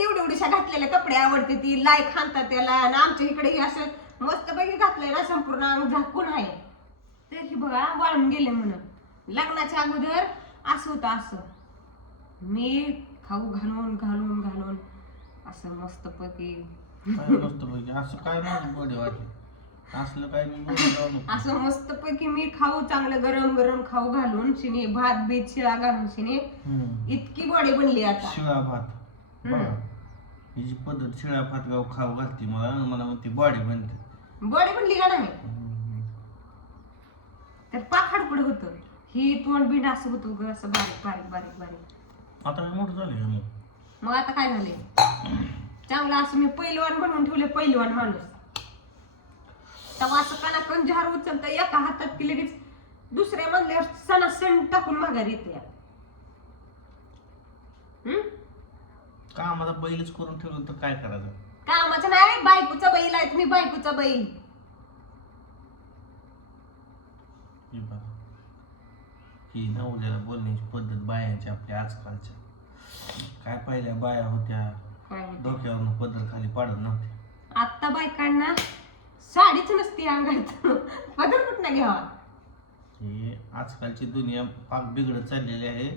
की एवढी एवढीशा घातलेले कपडे आवडते ती लाय खांतात त्याला. आणि आमच्या इकडे हे असं मस्त पैकी घातलंय ना संपूर्ण अंग झाकून आहे. तर ही बघा वाळून गेले म्हणून. लग्नाच्या अगोदर असं होतं असं. मी खाऊ घालून घालून घालून असं मस्त पैकी काय मस्त पैकी असं काय असलं काय मस्त पैकी मी खाऊ चांगलं गरम गरम खाऊ घालून शिने भात बीत शिळा घालून शिने. इतकी बॉडी बनली आता. शिळा भात. बघा हिची पद्धत शिळा भात गाव खाऊ घालते मला मला म्हणते बॉडी बनते बॉडी बनली का नाही. तर पाखाड पुढे होतं. ही तोंड बिंड असं होतं ग असं बारीक बारीक बारीक बारीक. आता मी मोठं झाले मग. मग आता काय झाले चांगलं असं मी पहिलवान बनवून ठेवले पहिलवान माणूस. तेव्हा असं कणाकण झार उचलतं एका हातात की लगेच दुसऱ्या मधल्या सणा सण टाकून माघारी येते. हम्म? कामाचा बैलच करून ठेवलं तर काय करायचं? कामाचं नाही बायकोचा बैल आहे तुम्ही बायकोचा बैल. हे बघा. ही ना उद्याला बोलण्याची पद्धत बायांची आपल्या आजकालच्या. काय पहिल्या बाया होत्या डोक्यावरनं पदर खाली पाडत नव्हते आता बायकांना साडीच नसती अंगात. पदर कुठं घ्यावा? हे आजकालची दुनिया पाक बिघडत चाललेली आहे.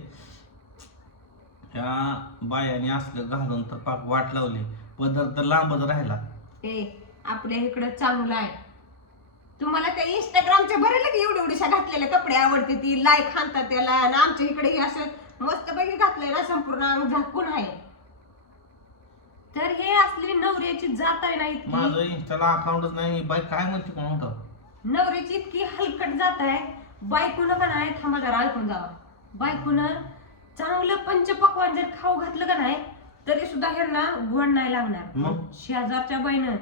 त्या बायाने असलं घालून तर पाक वाट लावली. पदर तर लांबच राहिला. ए आपल्या इकडं चांगलं आहे तुम्हाला त्या इंस्टाग्रामच्या बरेल की एवढी एवढीशा घातलेले कपडे आवडते ती लाय खांतात त्याला आणि आमच्या इकडे हे असं मस्त पैकी घातलंय ना संपूर्ण अंग झाकून आहे? तर हे असली नवऱ्याची जात आहे ना इतकी. माझं इंस्टाला अकाउंटच नाही. बाई काय म्हणते कोण होतं नवऱ्याची इतकी हलकट जात आहे. बायकोनं का नाही थांबा जरा ऐकून जावा. बायकोनं चांगलं पंचपक्वान जर खाऊ घातलं का नाही तरी सुद्धा ह्यांना गोड नाही लागणार. मग? शेजारच्या बाईनं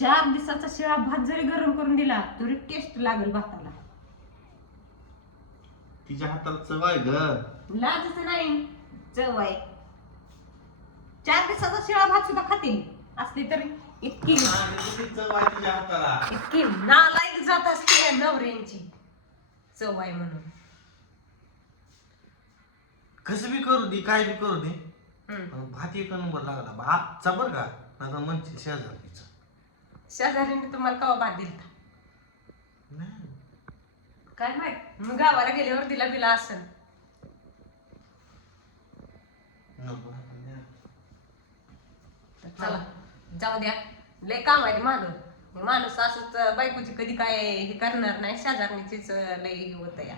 चार दिवसाचा शिळा भात जरी गरम करून दिला तरी टेस्ट लागेल भाताला. तिच्या हाताला चव आहे ग. लाजच नाही. चव आहे. चार दिवसाचा शिळा भात सुद्धा खातील. असली तरी इतकी चव आहे तिच्या हाताला. इतकी नालायक जात असते या नवऱ्यांची. चव आहे म्हणून. कसं बी करू दे काय बी करू दे. हम्म. पण भात एक नंबर लागला. भातचा बर का? नाही म्हणते शेजारीचा शेजारीने तुम्हाला कवा भात नाही. काय माहीत? मग गावाला गेल्यावर दिला बिला असेल नको तर चला जाऊ द्या. लय काम आहे माग माणूस. असंच बायकोची कधी काय हे करणार नाही शेजारणीचीच लय हे होत या